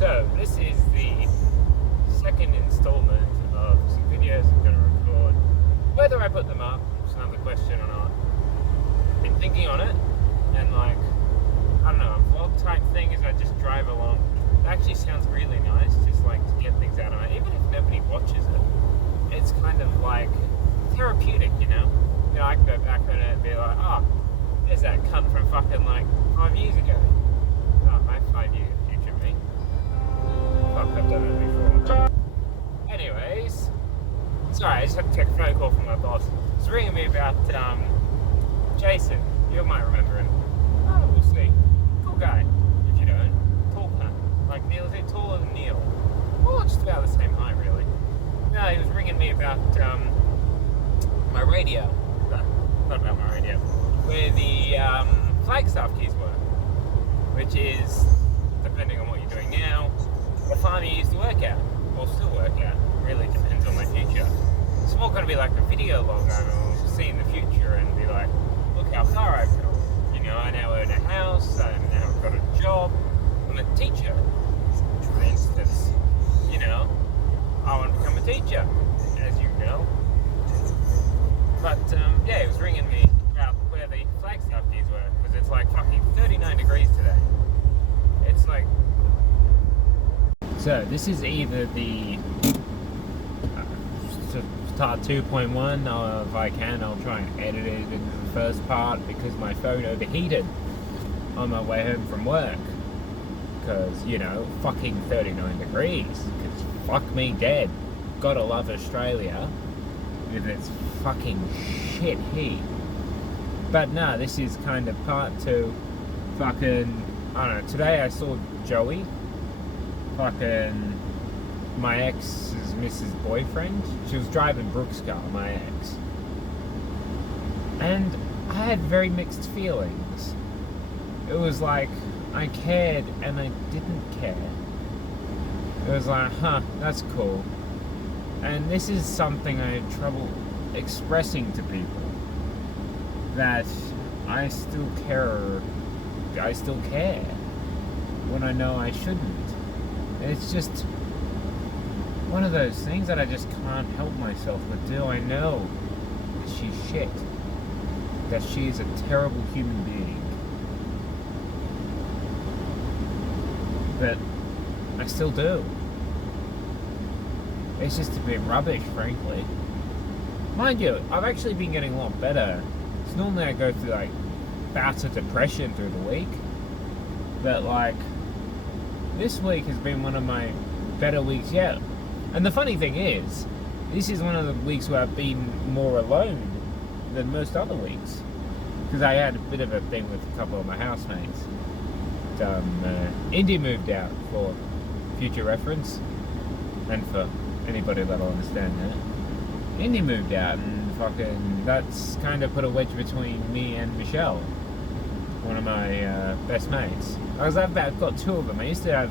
So, this is the second installment of some videos I'm going to record. Whether I put them up is another question or not. Been thinking on it, and I don't know, a vlog type thing is I just drive along. It actually sounds really nice, just to get things out of it, even if nobody watches it. It's kind of therapeutic, you know? I can go back on it and be like, oh, there's that cunt from fucking 5 years ago. Oh, my 5 year future me. Fuck, I've done it before. Anyways, sorry, I just had to take a phone call from my boss. He's ringing me about Jason. You might remember him. Oh, we'll see. Cool guy. If you don't, tall cunt. Like Neil, is it taller than Neil? Well, just about the same height, really. No, he was ringing me about my radio. Not about my radio. Where the Flagstaff keys were. Which is, depending on what you're doing now, the farm you used to work at. Or still work at. Really depends on my future. It's more going to be like a video log I will see in the future and be like, look how far I've come. You know, I now own a house, I now got a job, I'm a teacher. For instance, you know, I want to become a teacher, as you know. But, yeah, he was ringing me about where the Flagstaff keys were, because it's fucking 39 degrees today. It's So, this is either the start 2.1, or if I can, I'll try and edit it into the first part, because my phone overheated on my way home from work. Because, you know, fucking 39 degrees. Because fuck me dead. Gotta love Australia with its fucking shit heat. But no, this is kind of part two. Fucking, I don't know, today I saw Joey. Fucking my ex's Mrs. Boyfriend. She was driving Brooke's car, my ex. And I had very mixed feelings. It was I cared and I didn't care. It was that's cool. And this is something I had trouble expressing to people. That I still care. I still care. When I know I shouldn't. It's just one of those things that I just can't help myself but do. I know that she's shit. That she is a terrible human being. But I still do. It's just a bit rubbish, frankly. Mind you, I've actually been getting a lot better. Because normally I go through bouts of depression through the week. But this week has been one of my better weeks yet. And the funny thing is, this is one of the weeks where I've been more alone than most other weeks. Because I had a bit of a thing with a couple of my housemates. Indy moved out, for future reference, and for anybody that'll understand that. Indy moved out, and fucking that's kind of put a wedge between me and Michelle, one of my best mates. I've got two of them. I used to have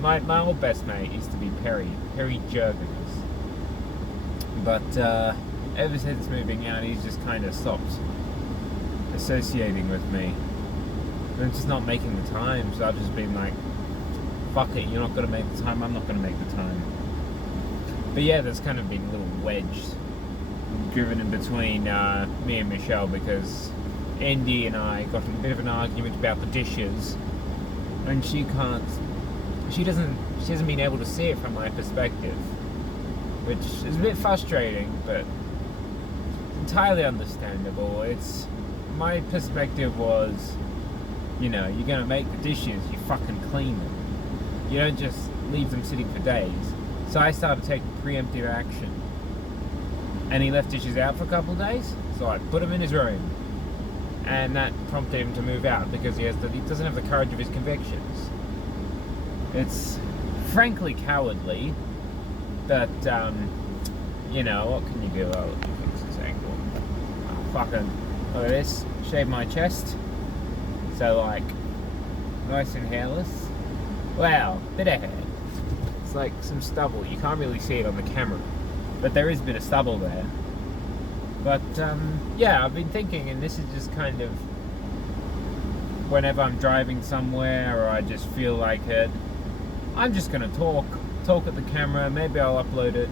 my old best mate used to be Perry Jurgens, but ever since moving out, he's just kind of stopped associating with me. I'm just not making the time, so I've just been fuck it, you're not going to make the time, I'm not going to make the time. But yeah, there's kind of been a little wedge driven in between me and Michelle, because Andy and I got in a bit of an argument about the dishes, and she hasn't been able to see it from my perspective, which is a bit frustrating, but entirely understandable. My perspective was, you know, you're going to make the dishes, you fucking clean them. You don't just leave them sitting for days. So I started taking preemptive action. And he left dishes out for a couple of days, so I put them in his room. And that prompted him to move out, because he doesn't have the courage of his convictions. It's frankly cowardly, but, you know, what can you do? Oh, let me fix this angle. Oh, fucking, look at this, shave my chest. So nice and hairless. Wow, bit of hair. It's some stubble. You can't really see it on the camera, but there is a bit of stubble there. But yeah, I've been thinking, and this is just kind of whenever I'm driving somewhere or I just feel like it, I'm just gonna talk at the camera. Maybe I'll upload it,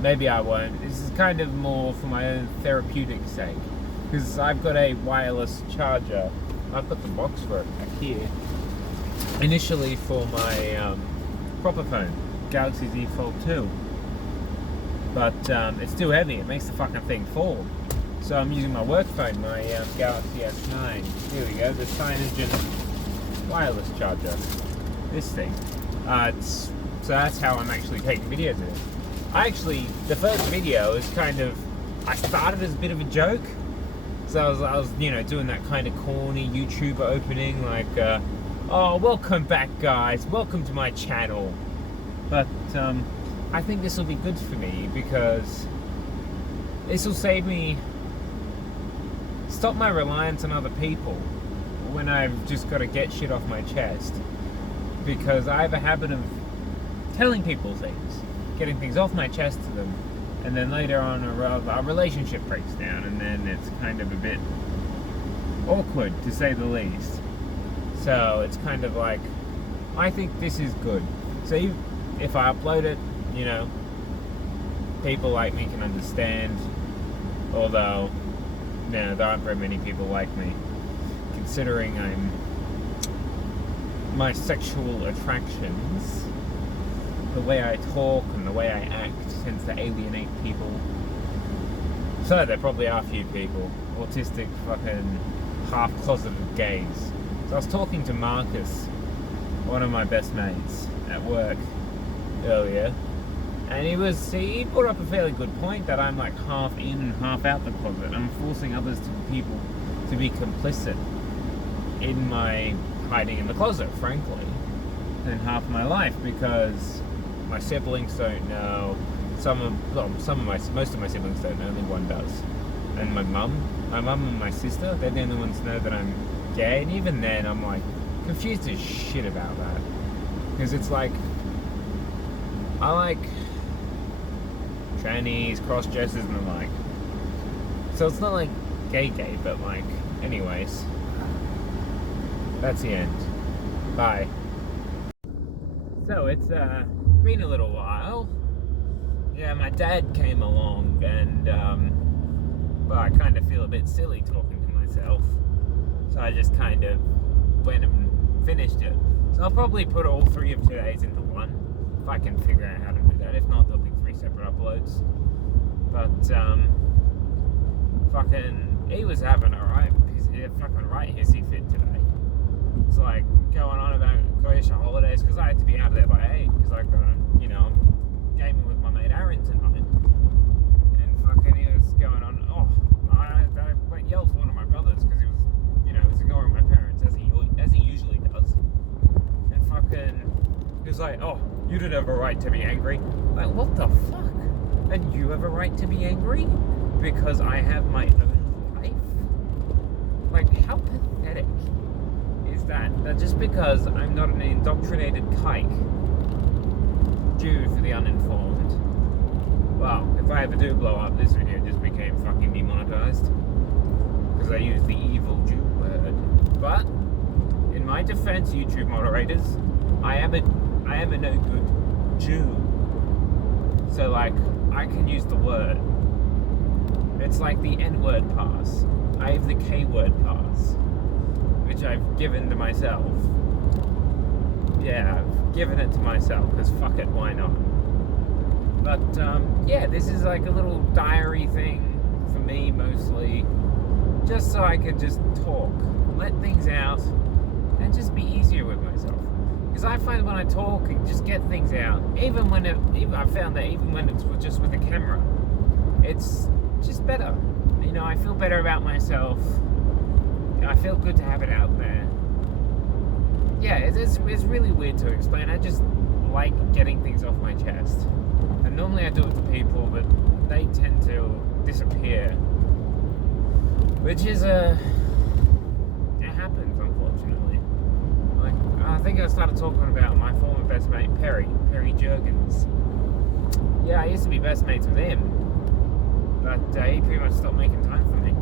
maybe I won't. This is kind of more for my own therapeutic sake, because I've got a wireless charger. I've got the box for it back here. Initially for my proper phone, Galaxy Z Fold 2. But it's too heavy, it makes the fucking thing fall. So I'm using my work phone, my Galaxy S9. Here we go, the Cyanogen wireless charger. This thing. So that's how I'm actually taking videos of it. The first video is kind of, I started as a bit of a joke. So I was doing that kind of corny YouTuber opening, like, oh, welcome back, guys. Welcome to my channel. But I think this will be good for me because this will save me, stop my reliance on other people when I've just got to get shit off my chest. Because I have a habit of telling people things, getting things off my chest to them, and then later on a relationship breaks down, and then it's kind of a bit awkward, to say the least. So it's kind of like, I think this is good. So if I upload it, people like me can understand, although there aren't very many people like me, considering my sexual attractions, the way I talk and the way I act tends to alienate people. So there probably are a few people, autistic fucking half-closeted gays. So I was talking to Marcus, one of my best mates at work earlier, and he brought up a fairly good point that I'm like half in and half out the closet. I'm forcing others people to be complicit in my hiding in the closet, frankly, in half my life, because my siblings don't know. Most of my siblings don't know. Only one does, and my mum and my sister, they're the only ones who know that I'm gay. And even then, I'm like confused as shit about that, because it's like I like trannies, cross-dressers, and the like. So it's not like gay, but like, anyways. That's the end. Bye. So it's been a little while. Yeah, my dad came along, and I kind of feel a bit silly talking to myself. So I just kind of went and finished it. So I'll probably put all 3 of today's into one, if I can figure out how to do that. If not, there'll be 3 separate uploads. But he was having a right hissy fit today. It's like going on about Croatia holidays, because I had to be out of there by 8, because I got gaming with my mate Aaron tonight. And he was going on, I yelled to one of my brothers, because he was ignoring my parents, as he usually does. And he was like, oh, you don't have a right to be angry. Like, what the fuck? And you have a right to be angry? Because I have my own life? Like, how pathetic is that just because I'm not an indoctrinated kike, Jew for the uninformed. Well, if I ever do blow up, this video just became fucking demonetized because I used the evil Jew word. But in my defense, YouTube moderators, I am a no good Jew. So like, I can use the word. It's like the N-word pass. I have the K-word pass, which I've given to myself. Yeah, I've given it to myself, because fuck it, why not? But, yeah, this is like a little diary thing for me, mostly, just so I can just talk, let things out, and just be easier with myself. Because I find when I talk and just get things out, I found that even when it's just with a camera, it's just better. I feel better about myself. I feel good to have it out there. Yeah, it's really weird to explain. I just like getting things off my chest. And normally I do it to people, but they tend to disappear. Which is, it happens, unfortunately. Like, I think I started talking about my former best mate, Perry Jurgens. Yeah, I used to be best mates with him. But he pretty much stopped making time for me.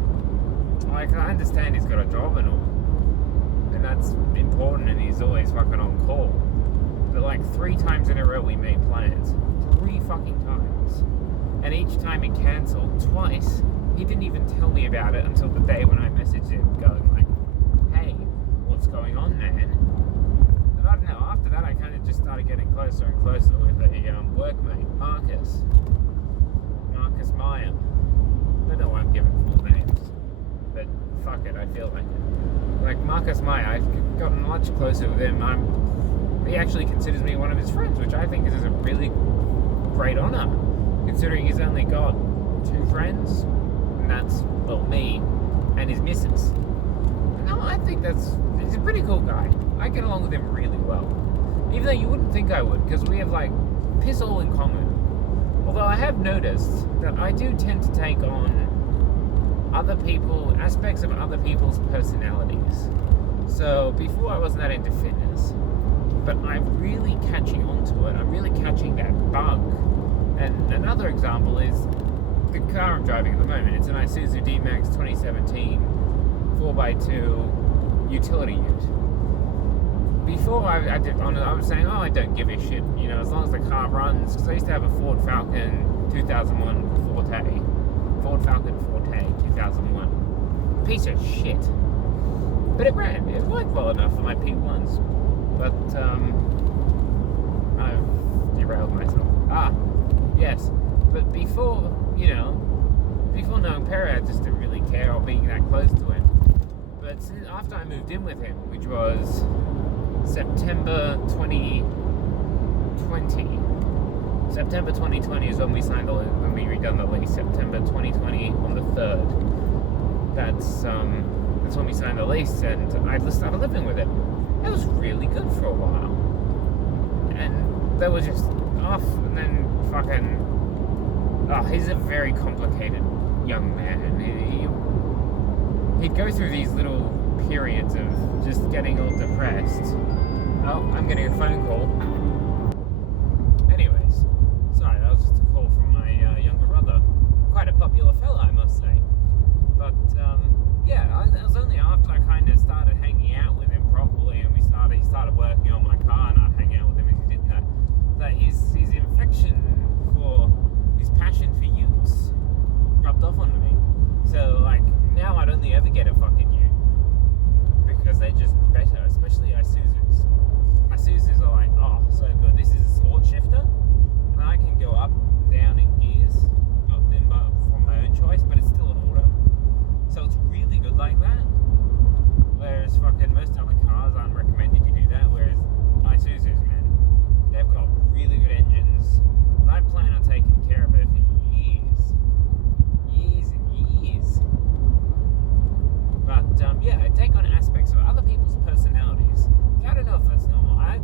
Like, I understand he's got a job and all, and that's important, and he's always fucking on call. But like, like 3 times in a row we made plans. 3 fucking times. And each time he cancelled. Twice, he didn't even tell me about it until the day when I messaged him going like, hey, what's going on, man? And I don't know, after that I kind of just started getting closer and closer with a workmate, Marcus Meyer. I don't know why I'm giving full names, but fuck it, I feel like it. Like Marcus Meyer, I've gotten much closer with him. He actually considers me one of his friends, which I think is a really great honour, considering he's only got 2 friends, and that's, well, me and his missus. No, I think he's a pretty cool guy. I get along with him really well. Even though you wouldn't think I would, because we have like piss all in common. Although I have noticed that I do tend to take on aspects of other people's personalities. So before I wasn't that into fitness, but I'm really catching on to it. I'm really catching that bug. And another example is the car I'm driving at the moment. It's an Isuzu D-Max 2017 4x2 utility ute. Before I was saying, I don't give a shit, as long as the car runs, because I used to have a Ford Falcon 2001 Ford Falcon Forte 2001. Piece of shit. But it ran. It worked well enough for my P1s. But, I've derailed myself. Yes. But before knowing Perry, I just didn't really care or being that close to him. But after I moved in with him, which was September 2020 is when we redone the lease. September 2020 on the 3rd. That's when we signed the lease, and I just started living with him. It was really good for a while, and they were just off, and then fucking. He's a very complicated young man. He'd go through these little periods of just getting all depressed. Oh, I'm getting a phone call. Anyways, sorry, that was just a call from my younger brother. Quite a popular fella, I must say. But, it was only after I kind of started hanging out with him properly, and he started working on my car, and I'd hang out with him as he did that his infection for his passion for utes rubbed off onto me. So, like, now I'd only ever get a fucking ute, because they're just better, especially Isuzus. Isuzus are like, so good. This is a sport shifter, and I can go up and down in gears from my own choice, but it's still an auto. So it's really good like that. Whereas fucking most other cars aren't recommended you do that. Whereas Isuzus, man, they've got really good engines, and I plan on taking care of it for years and years. But I take on aspects of other people's personalities. I don't know if that's normal. I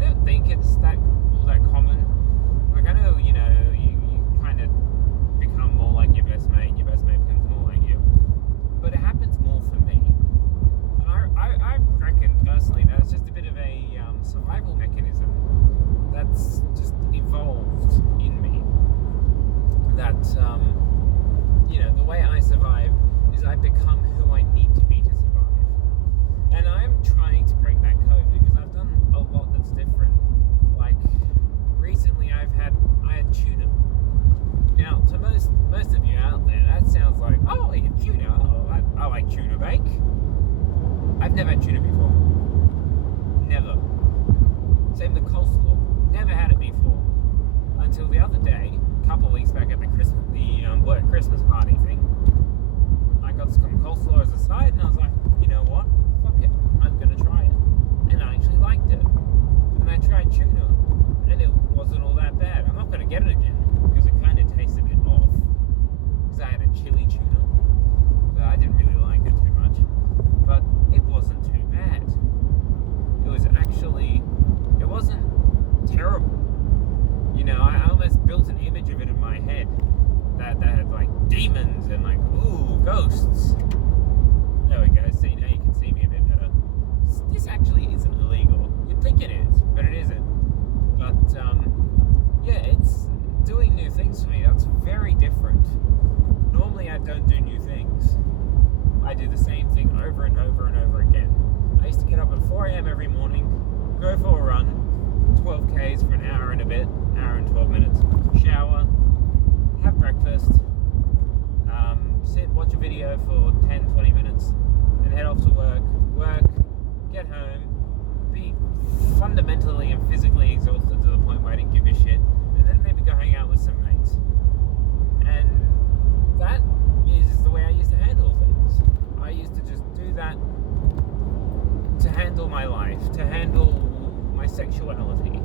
don't think it's all that common. Like, I know, you kind of become more like your best mate, and your best mate becomes more like you. But it happens more for me. And I reckon, personally, that it's just a bit of a survival mechanism that's just evolved in me. That, the way I survive is I become who I need to be to survive. And I'm trying to break that code, because I've done a lot that's different. Like, recently I had tuna. Now, to most of you out there, that sounds like, tuna. I like tuna bake. I've never had tuna before. Never. Same with coleslaw. Never had it before. Until the other day, a couple of weeks back at the work Christmas party thing, I got some coleslaw as a side, and I was like, you know what? Fuck it. I'm gonna try it. And I actually liked it. And I tried tuna, and it wasn't all that bad. I'm not gonna get it again, because it kind of tastes a bit off. Because I had a chili tuna, so I didn't really like it too much. But it wasn't too bad. It wasn't terrible. I almost built an image of it in my head that had like demons and like, ooh, ghosts. There we go. See, now you can see me a bit better. This actually isn't illegal. You'd think it is, but it isn't. But it's doing new things for me. That's very different. Normally I don't do new things. I do the same thing over and over and over again. I used to get up at 4 a.m. every morning, go for a run, 12 Ks for an hour and a bit, hour and 12 minutes, shower, have breakfast, sit, watch a video for 10, 20 minutes, and head off to work, get home, be fundamentally and physically exhausted to the point where I didn't give a shit, and then maybe go hang out with some mates. And that is the way I used to handle things. I used to just do that to handle my life, to handle my sexuality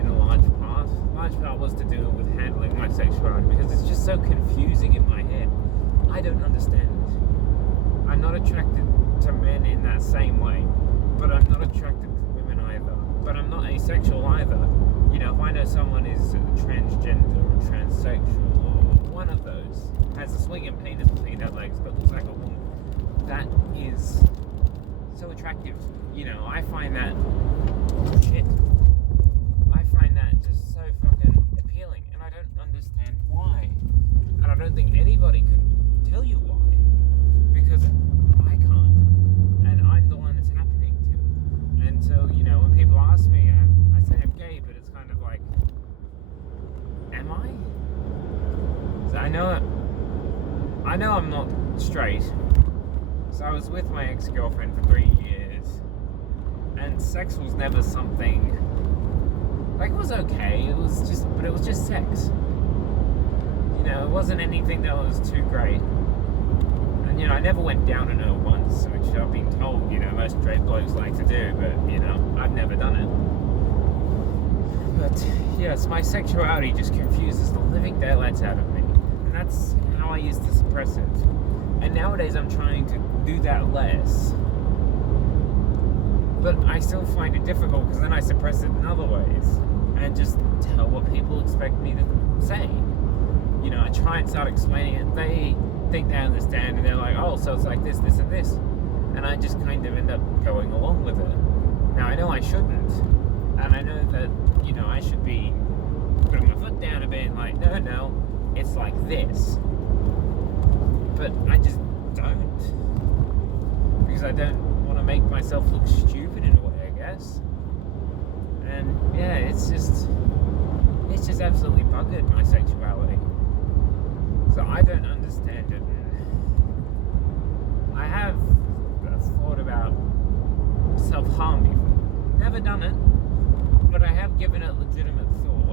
in a large part. Large part was to do with handling my sexuality because it's just so confusing in my head. I don't understand it. I'm not attracted to men in that same way, but I'm not attracted to women either. But I'm not asexual either. You know, if I know someone is transgender or transsexual or one of those, has a swinging penis between their legs but looks like a woman, that is so attractive. You know, I find that shit. I find that just so fucking appealing, and I don't understand why. And I don't think anybody could tell you why, because I can't, and I'm the one it's happening to. And so, you know, when people ask me, I say I'm gay, but it's kind of like, am I? So I know I'm not straight. So I was with my ex-girlfriend for 3 years, and sex was never something, like, it was okay, it was just sex. You know, it wasn't anything that was too great. And, you know, I never went down on her once, which I've been told, you know, most straight blokes like to do, but, you know, I've never done it. But, yes, my sexuality just confuses the living daylights out of me. And that's how I used to suppress it. And nowadays I'm trying to do that less. But I still find it difficult because then I suppress it in other ways. And just tell what people expect me to say. You know, I try and start explaining it. They think they understand and they're like, oh, so it's like this, this, and this. And I just kind of end up going along with it. Now, I know I shouldn't. And I know that, you know, I should be putting my foot down and being like, no, it's like this. But I just don't. Because I don't want to make myself look stupid in a way, I guess. And yeah, it's just absolutely buggered, my sexuality. So I don't understand it. I have thought about self-harm before. Never done it, but I have given it legitimate